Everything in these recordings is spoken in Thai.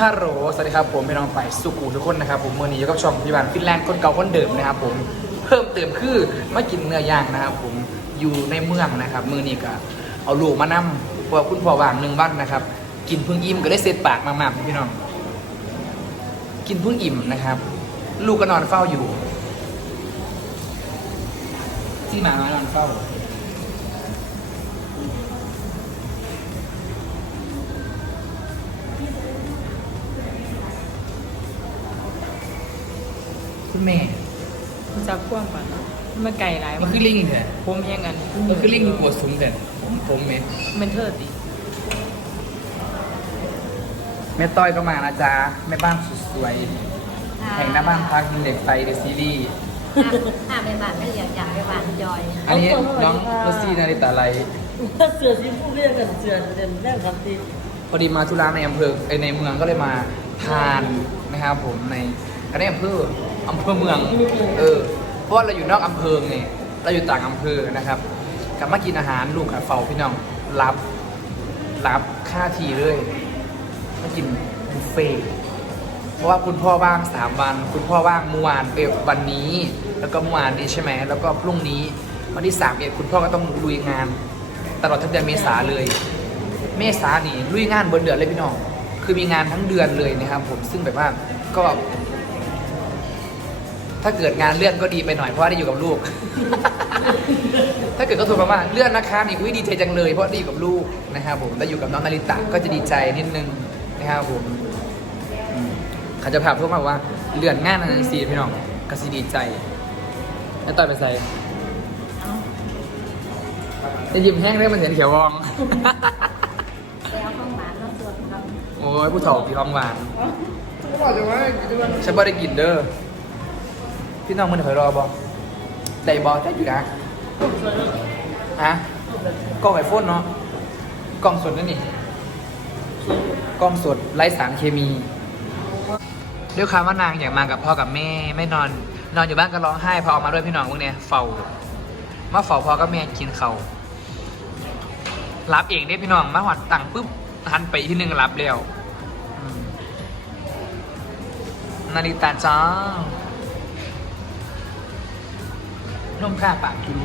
ฮัลโหล สวัสดีครับผมพี่น้องไปสุกูทุกคนนะครับผมเมื่อนี้ยกับช่องพิบานฟินแลนด์คนเก่าคนเดิมนะครับผมเพิ่มเติมคือมากินเนื้อย่างนะครับผมอยู่ในเมืองนะครับมือนี้ก็เอาลูกมานำเพราะว่าคุณพ่อวางหนึ่งวันนะครับ กินเพึ่งอิ่มก็ได้เซตปากมากๆพี่น้อง กินเพึ่งอิ่มนะครับ ลูกก็นอนเฝ้าอยู่ ที่หมามานอนเฝ้า แม่มันจะพ่วงก่อนมันไก่หลายมันคือลิงเถอะผมยังกันมันคือลิงอยู่ปวดสูงเถอะผมผมเองมันเทิดดิแม่ต้อยก็มานะจ๊ะแม่บ้านสุดสวยแห่งหน้าบ้านพักยิงเหล็กไฟเดอะซีรีส์อ่าเป็นบานไม่เหลียงอย่างเป็นบานจอย อันนี้น้องโรซี่นาริตาไลเสือที่ผู้เรียกกันเสือเด่นแรกครับที่พอดีมาธุระในอำเภอเอ้ยในเมืองก็เลยมาทานนะครับผมในอันนี้อำเภอ อำเภอเมือง เออ เพราะว่าเราอยู่นอกอำเภอไงเราอยู่ต่างอำเภอนะครับกลับมากินอาหารลูกกับเฝ้าพี่น้องรับรับค่าทีเลยมากินบุฟเฟ่เพราะว่าคุณพ่อว่างสามวัน คุณพ่อว่างเมื่อวานเออวันนี้ แล้วก็เมื่อวานนี้ใช่ไหมแล้วก็พรุ่งนี้วันที่สามเอ็ดคุณพ่อก็ต้องลุยงาน ตลอดทั้งเดือนเมษาเลย เมษานี่ลุยงานบนเดือนเลยพี่น้องคือมีงานทั้งเดือนเลยนะครับผมซึ่งแบบว่าก็ ถ้าเกิดงานเลื่อนก็ดีไปหน่อยเพราะว่าได้อยู่กับลูก ถ้าเกิดก็ถูกมาว่าเลื่อนนะคะนี่อุ้ยดีใจจังเลยเพราะได้อยู่กับลูกนะครับผมได้อยู่กับน้องนาริตะก็จะดีใจนิดนึงนะครับผมอืมเขาจะพาพวกมาว่าเลื่อนงานอันนั้นสีพี่น้องก็สิดีใจแล้วต่อยไปใส่จะยิ้มแห้งได้มันเห็นเขียววอง แล้วห้องหวานเราตรวจเราโอ้ยผู้เฒ่าพี่ห้องหวานฉันบ่ได้กินเด้อ พี่น้องมันเคยรอบ่ได้บ่ได้อยู่นะฮะกล้องไอโฟนเนาะกล้องสดนั่นนี่กล้องสดไร้สารเคมีด้วยความว่านางอยากมากับพ่อกับแม่ไม่นอน นอนอยู่บ้านก็ร้องไห้พอออกมาด้วยพี่น้องพวกเนี้ยเฝ้ามาเฝ้าพ่อกับแม่กินเขารับเองได้พี่น้องมาหวัดตังค์ปุ๊บหันไปอีกที่หนึงรับแล้วนาฬิตาจ้า ลมค่าปากกิน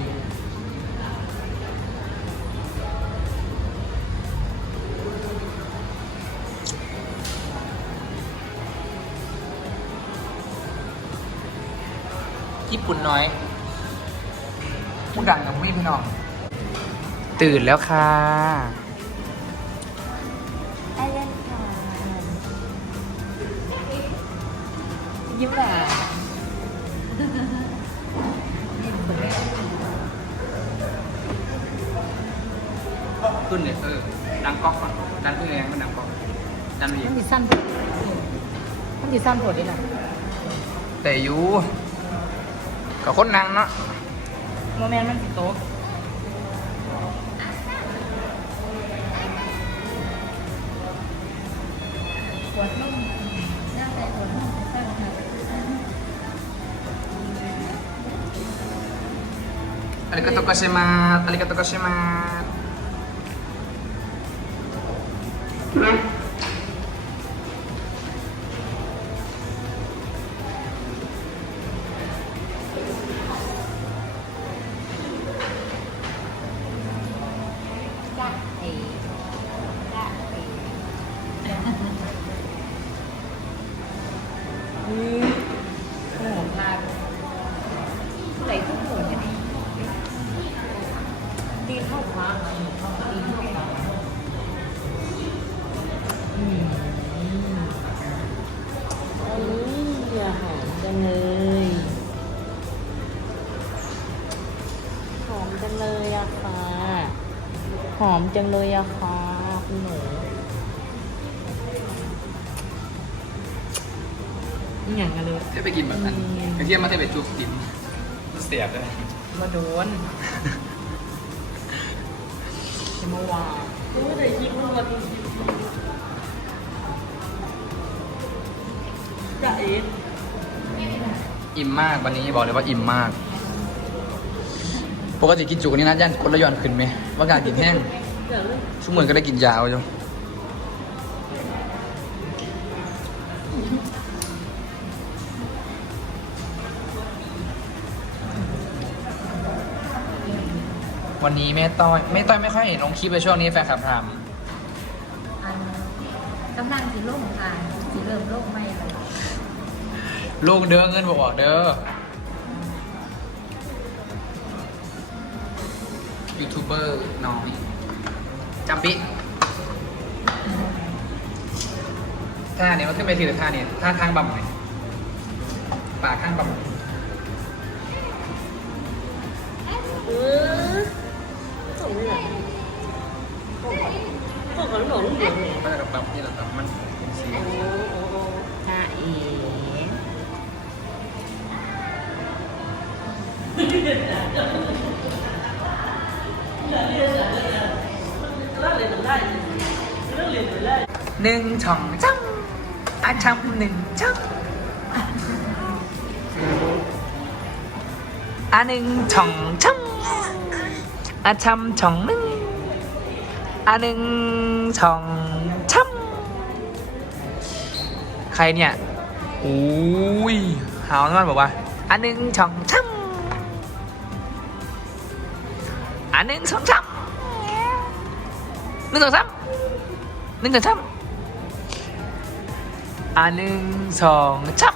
ญี่ปุ่นน้อยพูดดังกับไม่พี่น้อง ตื่นแล้วค่ะไอเล่นค่ะยิ้มหวาน ขึ้นเนี่ยเออดังก๊อกก่อนดันขึ้นแรงมันดังก๊อกดันอีมักนดีสั้นมันดีสั้นผดดิล่ะแต่อยูกับคนนังเนาะโมเมนต์มันสิโต๊ะปวดนุ่มน่าใจปวดนุ่มใช่ไหมคะอาริกาโตกัเชมาอาริกาโตกัเชมา จ้าเอ๋จ้าเอ๋อืมหมมากผู้ใดทุกคนเนี่ยดีเข้าพักดีเข้าพัก อืมอันนี้อย่าหอมจังเลยหอมจังเลยอะค่ะ หอมจังเลยอะค่ะคุณหนูอหย่างกันเลยเที่ไปกินแบบนั้นกระเทียมมาเที่ไปจุกกินเสียบเลยมาโดนเมื่อวานรู้แต่คิดว่าวัน จะเอ็ดอิ่มมากวันนี้บอกเลยว่าอิ่มมาก ปกติกินจุกนนี้นะย่านคนละย้อนขึ้นไหมว่าการกินแห้งชั่วโมงก็ได้กินยาวอยู่วันนี้แม่ต้อยแม่ต้อยไม่ค่อยเห็นลงคลิปในช่วงนี้แฟนคลับทำกำลังสีล่มค่นสีเริ่มล่มไม่ ลยลูกเด้อเงินบอกเด้อยูทูบเบอร์น้อยจำปิท่าเนี่ยมันขึ้นไปทีละท่าเนี่ยท่าทางบำเนี่ยปากข้างบำเออส่งเลยส่งขนมเหลืองเนี่ยก็จะแบบนี่แหละครับมันเป็นสีโอ้โอ้โอ้จ้าเอ๋ หนึ่งช่องจังอาชำหนึ่งจังอาหนึ่งช่องจังอาชำช่องหนึ่งอาหนึ่งช่องช้ำใครเนี่ยอุ้ยหาวมันบอกว่าอันหนึ่งช่องช้ำ อันหนึ่งช่องช้ำหนึ่งสองสามหนึ่งสองสามอันหนึ่งสองช้ำ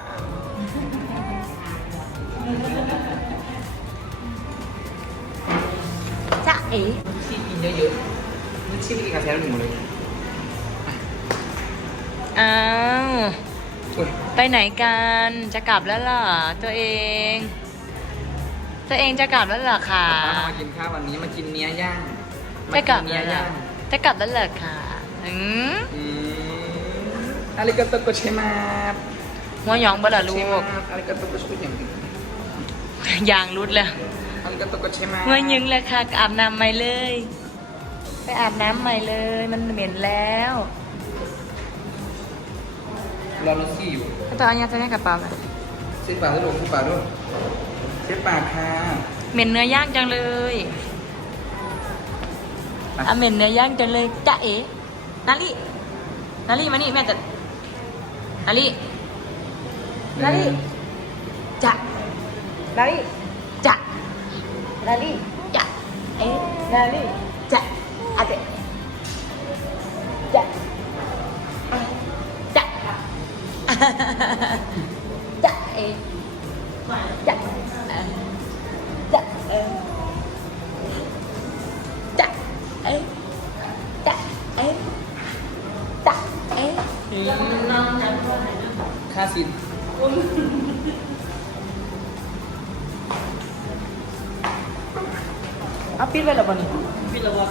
จ้าเอ๋ที่กินเยอะๆมันชิ้นกินกาแฟแล้วหนึ่งหมดเลยอ้าวอุ้ยไปไหนกัน จะกลับแล้วเหรอตัวเอง ตัวเองจะกลับแล้วเหรอคะป้ามากินข้าววันนี้มากินเนื้อย่างจะกลับเนื้แล้วเหรอย่างจะกลับแล้วเหรอคะอืมอืมอาริกาโตโกเชมาหัวหยองบ่ล่ะลูกอาริกาโตโกเชมาอย่างนี้ยางรุดเลยอาริกาโตโกเชมาเมื่อยึงเลยค่ะอาบน้ำใหม่เลย ไปอาบน้ำใหม่เลย มันเหม็นแล้วรอรถซี่อยู่ก็ต้องเอายาตัวนี้กระเป๋าไปเช็ดปากด้วยลูกเช็ดปากด้วยเช็ดปากค่ะเหม็นเนื้อย่างจังเลยไปอะเหม็นเนื้อย่างจังเลยจ้าเอ๋นาลี่นาลี่มานี่แม่จะนาลี่นาลี่จ้ะนาลี่จ้ะนาลี่จ้ะเอ๊ะนาลี่จ้ะอะเดะจ้ะจ้ะจ้ะ เอ๊ะจ้ะเอ่อจ้ะเอ๊ะจ้ะเอ๊ะจ้ะเอ๊ะจ้ะเอ๊ะค่าสินเอาปิดไว้แล้วบ่นี่ปิดแล้วบ่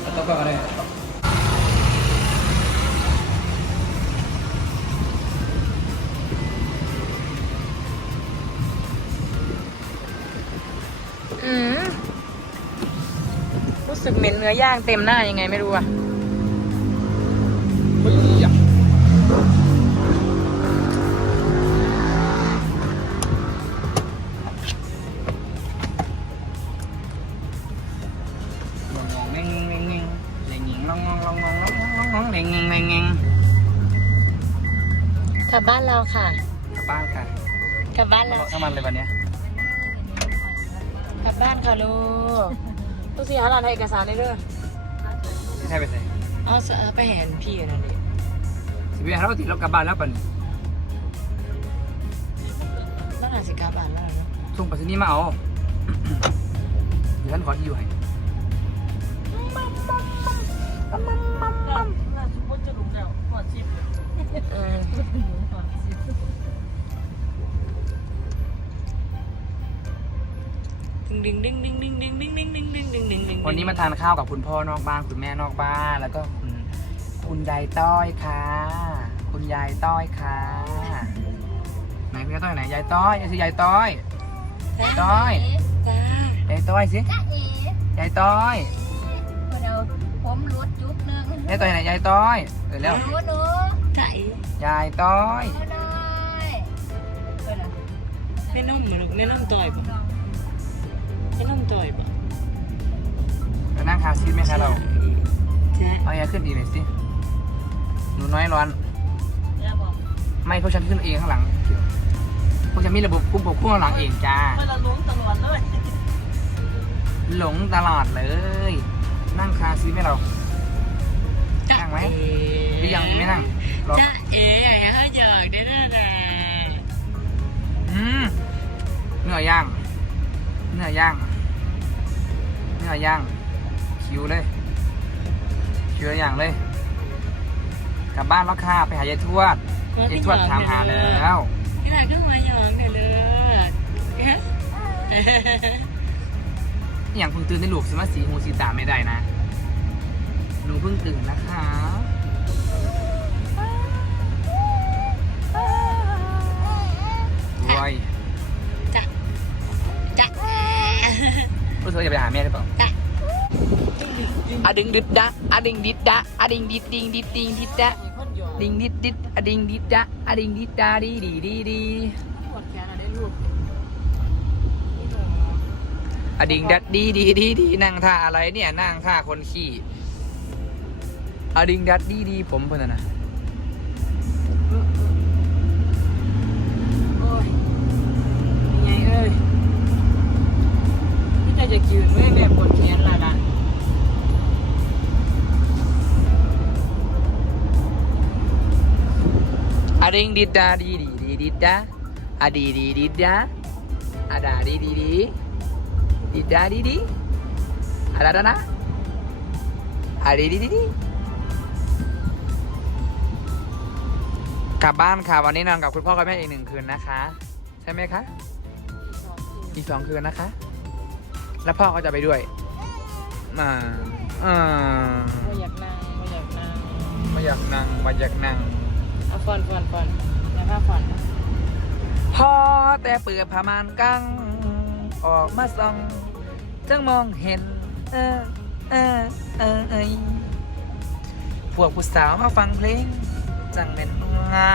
เอาโต๊ะก่อนก็ได้ เนื้อย่างเต็มหน้ายังไงไม่รู้อะกลับบ้านเราค่ะ กลับบ้านค่ะ กลับบ้านเราเข้ามันเลยวันนี้กลับบ้านค่ะลูก ลูกสิหาหลานให้เอกสารได้เด้อให้ไปใส่เอาเสเอาไปเห็นพี่นั่นดิสิบวิเราติดเรากลับบ้านแล้วปั่นต้องหาสิกลับบ้านแล้วเนาะส่งไปที่นี่มาเอา วันนี้มาทานข้าวกับคุณพ่อนอกบ้านคุณแม่นอกบ้าน แล้วก็คุณคุณยายต้อยค่ะ คุณยายต้อยค่ะ ไหนพี่ยายต้อยไหนยายต้อยไอ้สิยายต้อยยายต้อยจ้ายายต้อยสิยายต้อยเดี๋ยวผมรุดจุ๊บนึงยายต้อยไหนยายต้อยเดี๋ยวเร็วยายต้อยหนูหน่อยเปิดอะไม่นุ่มเหมือนไม่นุ่มต่อยปะไม่นุ่มต่อยปะ นั่งคาซีทไหมคะเราจ้าเอายายขึ้นอีกหน่อยสิหนูน้อยร้อนอย่าบอกไม่พวกฉันขึ้นเองข้างหลังพวกฉันมีระบบกุ้งปกกุ้งข้างหลังเองจ้าเมื่อเราลุ้นตลอดเลยหลงตลอดเลย นั่งคาซีไหมเรานั่งไหมหรือยังไม่นั่งรอจ้าเอ๋ไอ้เขาหยอกได้แน่แน่อืมเนื้อย่าง เนื้อย่าง เนื้อย่าง คิวเลยคิวอย่างเลย กลับบ้านแล้วค่ะไปหายายทวดยายทวดถามหาแล้วที่ไหนก็มาหยอกเนี่ยเลยอหย่างเพิ่งตื่นในลูกสมาสีหูสีตาไม่ได้นะหนูเพิ่งตื่นนะคะรวยจ้ะจ้ะรู้สึกว่าจะไปหาแม่หรือเปล่าจ้ะ อะดึงดิดดะอะดึงดิดดะอะดึงดิดดิงดิดดิงดิดดะดิงดิดดิดอะดึงดิดดะอะดึงดิดดาดีดีดีดีปวดแขนอะได้ลูกอะดึงดัดดีดีดีดีนั่งท่าอะไรเนี่ยนั่งท่าคนขี่อะดึงดัดดีดีผมเพิ่นน่ะนะโอ้ยยังไงเอ้ยพี่ใจจะกินเว้ยแบบปวด อะดึงดิดดาดีดีดีดิดดาอะดีดีดิดดาอะดาดีดีดีดิดดาดีดีอะดาดานะอะดีดีดีดีกลับบ้านค่ะ วันนี้นอนกับคุณพ่อกับแม่อีกหนึ่งคืนนะคะ ใช่ไหมคะ อีกสองคืนนะคะ แล้วพ่อก็จะไปด้วยมาอ่าไม่อยากนั่งไม่อยากนั่งไม่อยากนั่งไม่อยากนั่ง เอาฟอนฟอนฟอนแล้วผ้าฟอนพอแต่เปิดผ้ามานกังออกมาส่องจึงมองเห็น เออเออเออเอยพวกผู้สาวมาฟังเพลง จังเป็นงา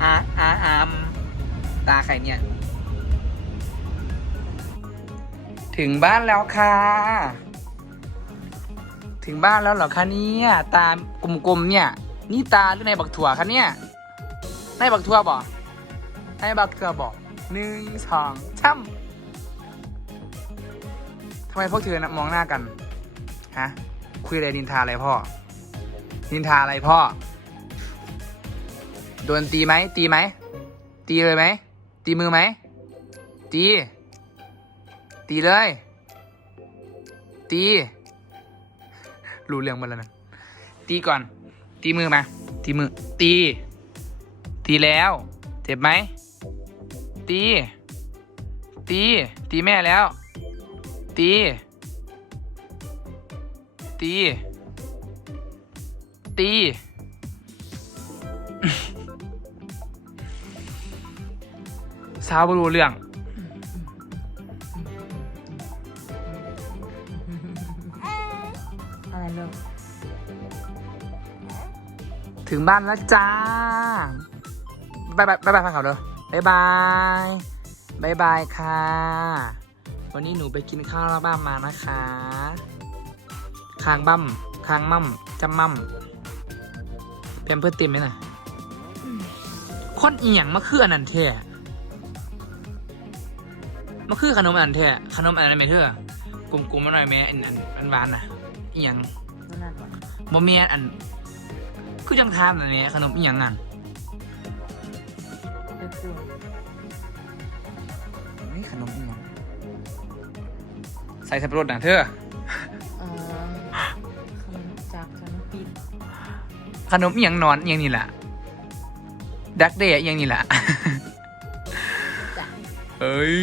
อาอาอามตาใครเนี่ย ถึงบ้านแล้วค่ะ ถึงบ้านแล้วเหรอคะเนี่ย ตากลมๆเนี่ย นี่ตาหรือในบักถั่วคะเนี่ย ในบักถั่วบ่ให้บักเกอบอกหนึ่งสองช่ำทำไมพวกเธอนะมองหน้ากันฮะคุยอะไรนินทาอะไรพ่อ นินทาอะไรพ่อ โดนตีไหม ตีไหม ตีเลยไหม ตีมือไหม ตี ตีเลย ตี รู้เรื่องหมันแล้วนะ ตีก่อน ตีมือมา ตีมือ ตี ตีแล้ว เจ็บไหม ตี ตี ตีแม่แล้ว ตี ตี ตี สาวบรู้เรื่อง อะไรลูกถึงบ้านแล้วจ้า บายบายบายบายพักเขาเลยบายบายบายบายค่ะ วันนี้หนูไปกินข้าวแล้วบ้านมานะคะคางบั้มคางมั่มจำมั่มเพียมเพื่อเต็มไหมน่ะคนเอียงมาคืออันนั้นแท้มาคือขนมอันนั้นแท้ขนมอันนั้นไหมเธอกลมๆมาหน่อยแม่อันอันอันหวานน่ะเอียงนั่นน่ะก่อนบ่แม่นอันคือจังทานอันนี้ขนมอีหยังอะไป กลัวนี่ขนมอีหยังใส่สับปะรดน่ะเธอเอ่อขนมจากขนมปี๊บขนมอีหยังนอนอีหยังนี่แหละดักเดย์อีหยังนี่แหละจ้ะเอ้ย